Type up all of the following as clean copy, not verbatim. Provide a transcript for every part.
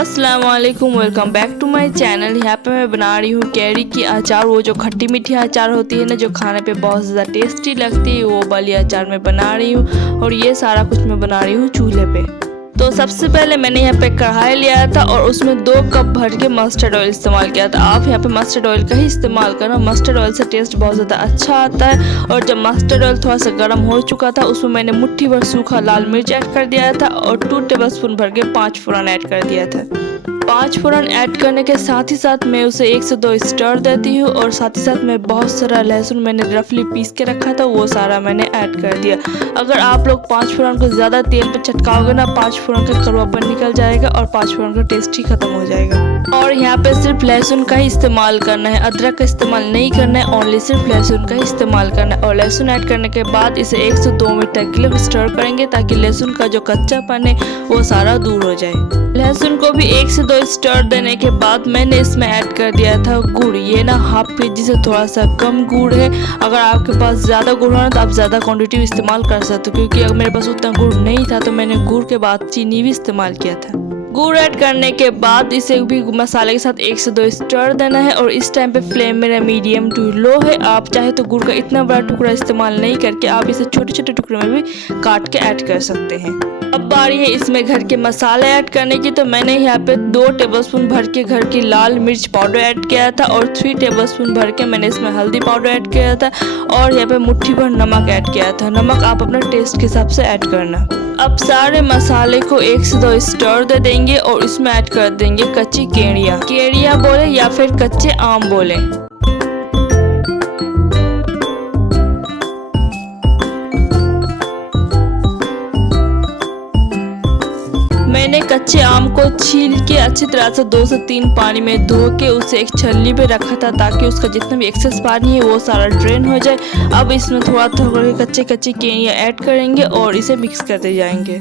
अस्सलाम वालेकुम, welcome back to my channel. यहाँ पे मैं बना रही हूँ कैरी की अचार। वो जो खट्टी मीठी अचार होती है ना, जो खाने पे बहुत ज़्यादा टेस्टी लगती है, वो वाली अचार मैं बना रही हूँ। और ये सारा कुछ मैं बना रही हूँ चूल्हे पे। तो सबसे पहले मैंने यहाँ पे कढ़ाई लिया था और उसमें 2 कप भर के मस्टर्ड ऑयल इस्तेमाल किया था। आप यहाँ पे मस्टर्ड ऑयल का ही इस्तेमाल करना, मस्टर्ड ऑयल से टेस्ट बहुत ज़्यादा अच्छा आता है। और जब मस्टर्ड ऑयल थोड़ा सा गर्म हो चुका था, उसमें मैंने मुट्ठी भर सूखा लाल मिर्च ऐड कर दिया था और 2 टेबलस्पून भर के 5 फ़ोरन ऐड कर दिया था। 5 फ़ोरन ऐड करने के साथ ही साथ मैं उसे 1 से 2 स्टर देती हूँ। और साथ ही साथ मैं बहुत सारा लहसुन मैंने रफली पीस के रखा था, वो सारा मैंने ऐड कर दिया। अगर आप लोग 5 फ़ोरन को ज़्यादा तेल पे चटकाओगे ना, 5 फ़ोरन का कड़वापन निकल जाएगा और 5 फ़ोरन का टेस्ट ही खत्म हो जाएगा। और यहाँ पे सिर्फ लहसुन का ही इस्तेमाल करना है, अदरक का इस्तेमाल नहीं करना है, ओनली सिर्फ लहसुन का ही इस्तेमाल करना है। और लहसुन ऐड करने के बाद इसे 1 से 2 मिनट तक के लिए स्टर करेंगे, ताकि लहसुन का जो कच्चापन है वो सारा दूर हो जाए। लहसुन को भी 1 से 2 स्टर देने के बाद मैंने इसमें ऐड कर दिया था गुड़। ये ना हाफ केजी से थोड़ा सा कम गुड़ है। अगर आपके पास ज़्यादा गुड़ हो ना, तो आप ज़्यादा क्वांटिटी इस्तेमाल कर सकते हो, क्योंकि अगर मेरे पास उतना गुड़ नहीं था तो मैंने गुड़ के बाद चीनी भी इस्तेमाल किया था। गुड़ ऐड करने के बाद इसे भी मसाले के साथ 1 से 2 स्टर देना है। और इस टाइम पे फ्लेम मेरा मीडियम टू लो है। आप चाहे तो गुड़ का इतना बड़ा टुकड़ा इस्तेमाल नहीं करके आप इसे छोटे छोटे टुकड़े में भी काट के ऐड कर सकते हैं। अब बारी है इसमें घर के मसाले ऐड करने की। तो मैंने यहाँ पे 2 टेबलस्पून भर के घर की लाल मिर्च पाउडर ऐड किया था और 3 टेबलस्पून भर के मैंने इसमें हल्दी पाउडर ऐड किया था। और यहाँ पे मुट्ठी भर नमक ऐड किया था। नमक आप अपने टेस्ट के हिसाब से ऐड करना। अब सारे मसाले को 1 से 2 स्टर दे देंगे और इसमें ऐड कर देंगे कच्ची केरिया बोले या फिर कच्चे आम बोले। मैंने कच्चे आम को छील के अच्छी तरह से 2 से 3 पानी में धो के उसे एक छलनी पे रखा था, ताकि उसका जितना भी एक्सेस पानी है वो सारा ड्रेन हो जाए। अब इसमें थोड़ा थोड़ा कच्चे केरिया ऐड करेंगे और इसे मिक्स करते जाएंगे।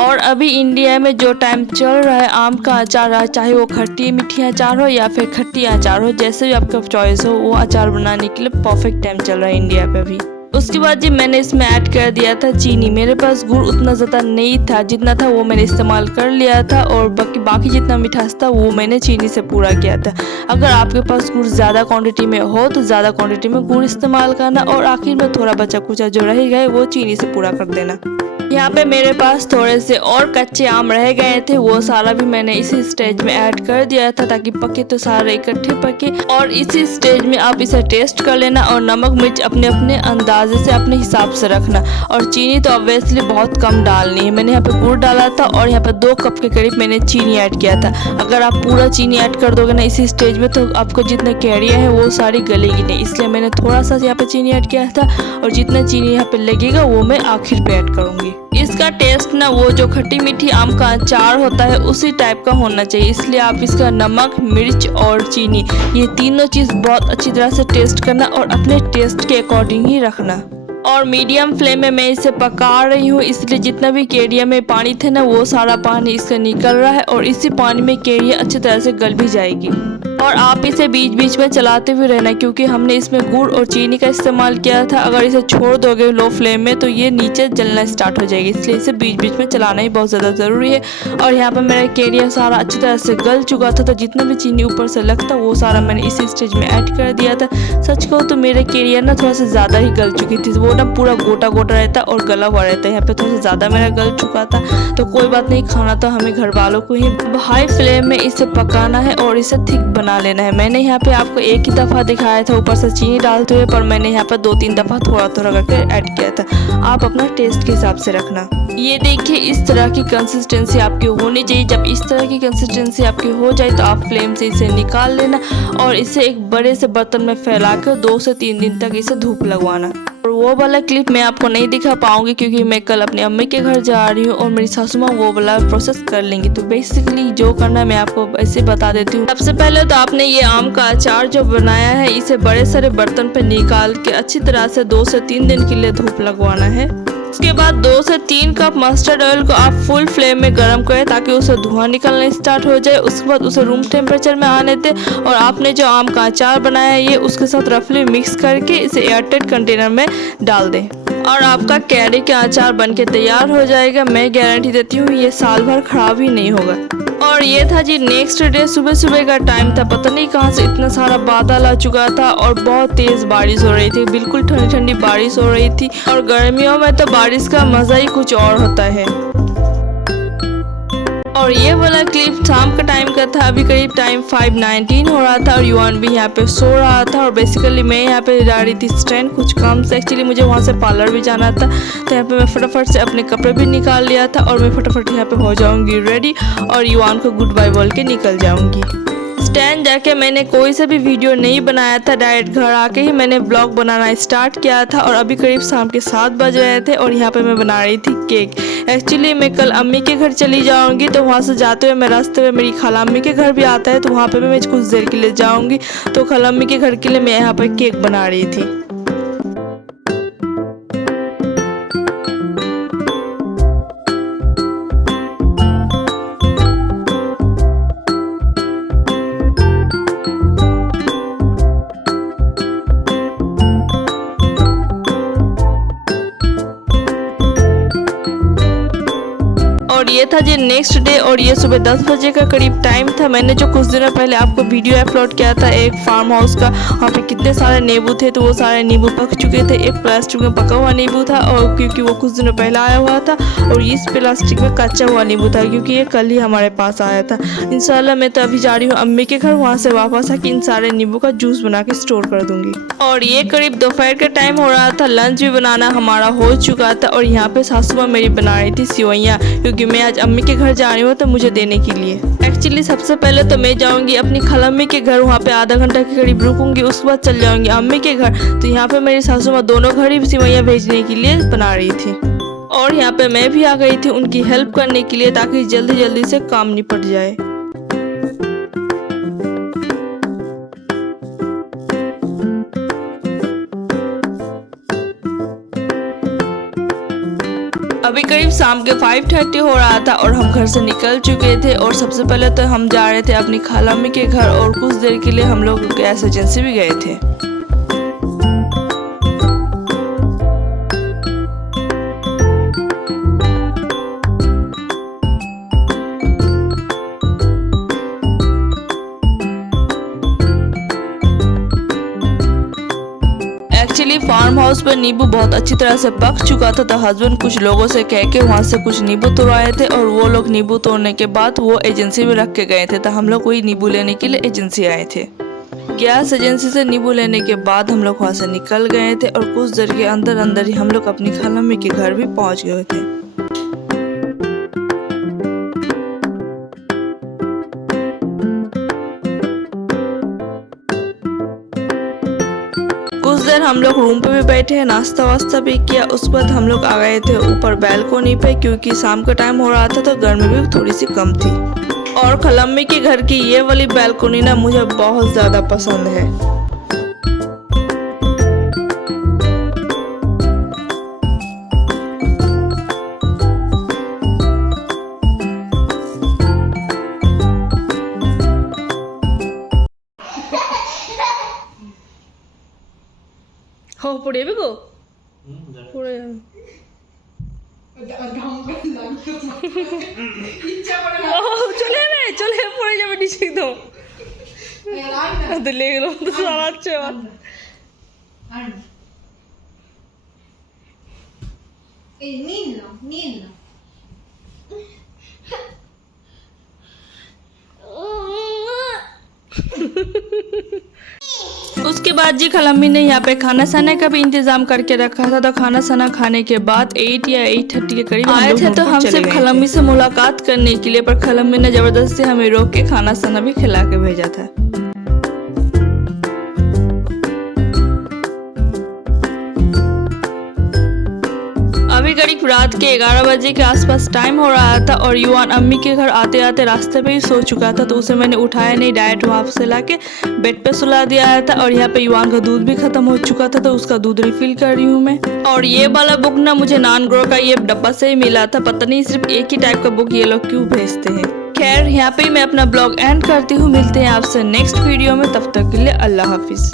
और अभी इंडिया में जो टाइम चल रहा है आम का अचार है, चाहे वो खट्टी मीठी अचार हो या फिर खट्टी अचार हो, जैसे भी आपका चॉइस हो, वो अचार बनाने के लिए परफेक्ट टाइम चल रहा है इंडिया पे भी। उसके बाद जी मैंने इसमें ऐड कर दिया था चीनी। मेरे पास गुड़ उतना ज़्यादा नहीं था, जितना था वो मैंने इस्तेमाल कर लिया था। और बाकी जितना मिठास था वो मैंने चीनी से पूरा किया था। अगर आपके पास गुड़ ज़्यादा क्वांटिटी में हो तो ज़्यादा क्वांटिटी में गुड़ इस्तेमाल करना, और आखिर में थोड़ा बचा कुचा जो रह गए वो चीनी से पूरा कर देना। यहाँ पे मेरे पास थोड़े से और कच्चे आम रह गए थे, वो सारा भी मैंने इसी स्टेज में ऐड कर दिया था, ताकि पके तो सारे इकट्ठे पके। और इसी स्टेज में आप इसे टेस्ट कर लेना और नमक मिर्च अपने अपने अंदाजे से अपने हिसाब से रखना। और चीनी तो ऑब्वियसली बहुत कम डालनी है। मैंने यहाँ पे गुड़ डाला था और यहाँ पे 2 कप के करीब मैंने चीनी ऐड किया था। अगर आप पूरा चीनी ऐड कर दोगे ना इसी स्टेज में, तो आपको जितने कैरियाँ हैं वो सारी गलेगी नहीं, इसलिए मैंने थोड़ा सा यहाँ पे चीनी ऐड किया था। और जितना चीनी यहाँ पे लगेगा वो मैं आखिर पे ऐड करूँगी। इसका टेस्ट ना वो जो खट्टी मीठी आम का अचार होता है उसी टाइप का होना चाहिए, इसलिए आप इसका नमक मिर्च और चीनी ये तीनों चीज़ बहुत अच्छी तरह से टेस्ट करना और अपने टेस्ट के अकॉर्डिंग ही रखना। और मीडियम फ्लेम में मैं इसे पका रही हूँ, इसलिए जितना भी केरिया में पानी थे ना वो सारा पानी इसका निकल रहा है। और इसी पानी में केरिया अच्छी तरह से गल भी जाएगी। और आप इसे बीच बीच में चलाते हुए रहना, क्योंकि हमने इसमें गुड़ और चीनी का इस्तेमाल किया था। अगर इसे छोड़ दोगे लो फ्लेम में तो ये नीचे जलना स्टार्ट हो जाएगी, इसलिए इसे बीच बीच में चलाना ही बहुत ज़्यादा ज़रूरी है। और यहाँ पर मेरा केरिया सारा अच्छी तरह से गल चुका था, तो जितना भी चीनी ऊपर से लगता वो सारा मैंने इसी स्टेज में ऐड कर दिया था। सच कहूँ तो मेरे केरिया ना थोड़ा सा ज़्यादा ही गल चुकी थी, वो ना पूरा गोटा गोटा रहता और गला हुआ रहता है। यहाँ पे थोड़ा सा ज़्यादा मेरा गल चुका था, तो कोई बात नहीं, खाना तो हमें घर वालों को ही। हाई फ्लेम में इसे पकाना है और इसे थिक बना लेना है। मैंने यहाँ पे आपको एक ही दफ़ा दिखाया था ऊपर से चीनी डालते हुए, पर मैंने यहाँ पर 2-3 दफ़ा थोड़ा थोड़ा करके ऐड किया था। आप अपना टेस्ट के हिसाब से रखना। ये देखिए इस तरह की कंसिस्टेंसी आपकी होनी चाहिए। जब इस तरह की कंसिस्टेंसी आपकी हो जाए तो आप फ्लेम से इसे निकाल लेना और इसे एक बड़े से बर्तन में फैलाकर 2 से 3 दिन तक इसे धूप लगवाना। और वो वाला क्लिप मैं आपको नहीं दिखा पाऊंगी, क्योंकि मैं कल अपनी अम्मी के घर जा रही हूँ और मेरी सासू माँ वो वाला प्रोसेस कर लेंगी। तो बेसिकली जो करना है मैं आपको ऐसे बता देती हूँ। सबसे पहले तो आपने ये आम का अचार जो बनाया है इसे बड़े सारे बर्तन पे निकाल के अच्छी तरह से 2 से 3 दिन के लिए धूप लगवाना है। उसके बाद 2 से 3 कप मस्टर्ड ऑयल को आप फुल फ्लेम में गर्म करें, ताकि उसे धुआं निकलना स्टार्ट हो जाए। उसके बाद उसे रूम टेम्परेचर में आने दें। और आपने जो आम का अचार बनाया है ये उसके साथ रफली मिक्स करके इसे एयरटाइट कंटेनर में डाल दें। और आपका कैरी का अचार बनके तैयार हो जाएगा। मैं गारंटी देती हूँ ये साल भर खराब ही नहीं होगा। और ये था जी नेक्स्ट डे, सुबह सुबह का टाइम था। पता नहीं कहाँ से इतना सारा बादल आ चुका था और बहुत तेज बारिश हो रही थी, बिल्कुल ठंडी ठंडी बारिश हो रही थी। और गर्मियों में तो बारिश का मजा ही कुछ और होता है। और ये वाला क्लिप शाम का टाइम का था, अभी करीब टाइम 5:19 हो रहा था और युवान भी यहाँ पे सो रहा था। और बेसिकली मैं यहाँ पे जा रही थी स्टैंड कुछ काम से। एक्चुअली मुझे वहाँ से पार्लर भी जाना था, तो यहाँ पे मैं फटाफट से अपने कपड़े भी निकाल लिया था और मैं फटाफट यहाँ पे हो जाऊंगी रेडी और युवान को गुड बाय बोल के निकल जाऊंगी। स्टैंड जाके मैंने कोई सा भी वीडियो नहीं बनाया था, डायरेक्ट घर आके ही मैंने ब्लॉग बनाना स्टार्ट किया था। और अभी करीब शाम के 7 बज रहे थे और यहाँ पे मैं बना रही थी केक। एक्चुअली मैं कल अम्मी के घर चली जाऊंगी, तो वहाँ से जाते हुए मैं रास्ते में मेरी खाला अम्मी के घर भी आता है, तो वहाँ पे भी मैं कुछ देर के लिए जाऊंगी। तो खाला अम्मी के घर के लिए मैं यहाँ पर केक बना रही थी। और ये था जी नेक्स्ट डे और ये सुबह 10 बजे का करीब टाइम था। मैंने जो कुछ दिनों पहले आपको वीडियो अपलोड किया था एक फार्म हाउस का, वहाँ पे कितने सारे नींबू थे, तो वो सारे नींबू पक चुके थे। एक प्लास्टिक में पका हुआ नींबू था और क्योंकि वो कुछ दिनों पहले आया हुआ था, और इस प्लास्टिक में कच्चा हुआ नींबू था क्योंकि ये कल ही हमारे पास आया था। इंशाल्लाह मैं तो अभी जा रही हूँ अम्मी के घर, वहाँ से वापस आके इन सारे नींबू का जूस बना के स्टोर कर दूंगी। और ये करीब दोपहर का टाइम हो रहा था, लंच भी बनाना हमारा हो चुका था। और यहाँ पे सासू माँ मेरी बना रही थी सेवइयाँ, क्योंकि मैं आज अम्मी के घर जा रही हूँ तो मुझे देने के लिए। एक्चुअली सबसे पहले तो मैं जाऊंगी अपनी खाला अम्मी के घर, वहाँ पे आधा घंटा के करीब रुकूंगी, उसके बाद चल जाऊंगी अम्मी के घर। तो यहाँ पे मेरी सासू माँ दोनों घर ही सेवइयाँ भेजने के लिए बना रही थी और यहाँ पे मैं भी आ गई थी उनकी हेल्प करने के लिए, ताकि जल्दी जल्दी से काम निपट जाए। अभी करीब शाम के 5:30 हो रहा था और हम घर से निकल चुके थे। और सबसे पहले तो हम जा रहे थे अपनी खाला अम्मी के घर और कुछ देर के लिए हम लोग गैस एजेंसी भी गए थे। एक्चुअली फार्म हाउस पर नींबू बहुत अच्छी तरह से पक चुका था, तो हस्बैंड कुछ लोगों से कह के वहाँ से कुछ नींबू तोड़ाए थे और वो लोग नींबू तोड़ने के बाद वो एजेंसी में रख के गए थे। तो हम लोग वही नींबू लेने के लिए एजेंसी आए थे। गैस एजेंसी से नींबू लेने के बाद हम लोग वहाँ से निकल गए थे और कुछ देर के अंदर अंदर ही हम लोग अपनी खाला अम्मी के घर भी पहुँच गए थे। कुछ देर हम लोग रूम पे भी बैठे, नाश्ता वास्ता भी किया। उसके बाद हम लोग आ गए थे ऊपर बैल्कोनी पे, क्योंकि शाम का टाइम हो रहा था तो गर्मी भी थोड़ी सी कम थी। और खाला अम्मी के घर की ये वाली बैल्कोनी ना मुझे बहुत ज़्यादा पसंद है। हो पड़े भी को पड़े चले पड़े যাবে নিচে তো তো লেগে গেল তো সারাচ্ছে এই নীল নীল उसके बाद जी खाला अम्मी ने यहाँ पे खाना साना का भी इंतजाम करके रखा था। तो खाना साना खाने के बाद 8 या 8:30 के करीब आए थे। तो हम सिर्फ खाला अम्मी से मुलाकात करने के लिए, पर खाला अम्मी ने जबरदस्ती हमें रोक के खाना साना भी खिला के भेजा था। अभी करीब रात के 11 बजे के आसपास टाइम हो रहा था और युवान अम्मी के घर आते आते रास्ते पे ही सो चुका था। तो उसे मैंने उठाया नहीं, डायरेक्ट वहाँ से लाके बेड पे सुला दिया था। और यहाँ पे युवान का दूध भी खत्म हो चुका था, तो उसका दूध रिफिल कर रही हूँ मैं। और ये वाला बुक ना मुझे नान ग्रो का ये डब्बा से ही मिला था। पता नहीं सिर्फ एक ही टाइप का बुक ये लोग क्यों भेजते हैं। खैर यहाँ पे ही मैं अपना ब्लॉग एंड करती हूँ। मिलते हैं आपसे नेक्स्ट वीडियो में, तब तक के लिए अल्लाह हाफिज।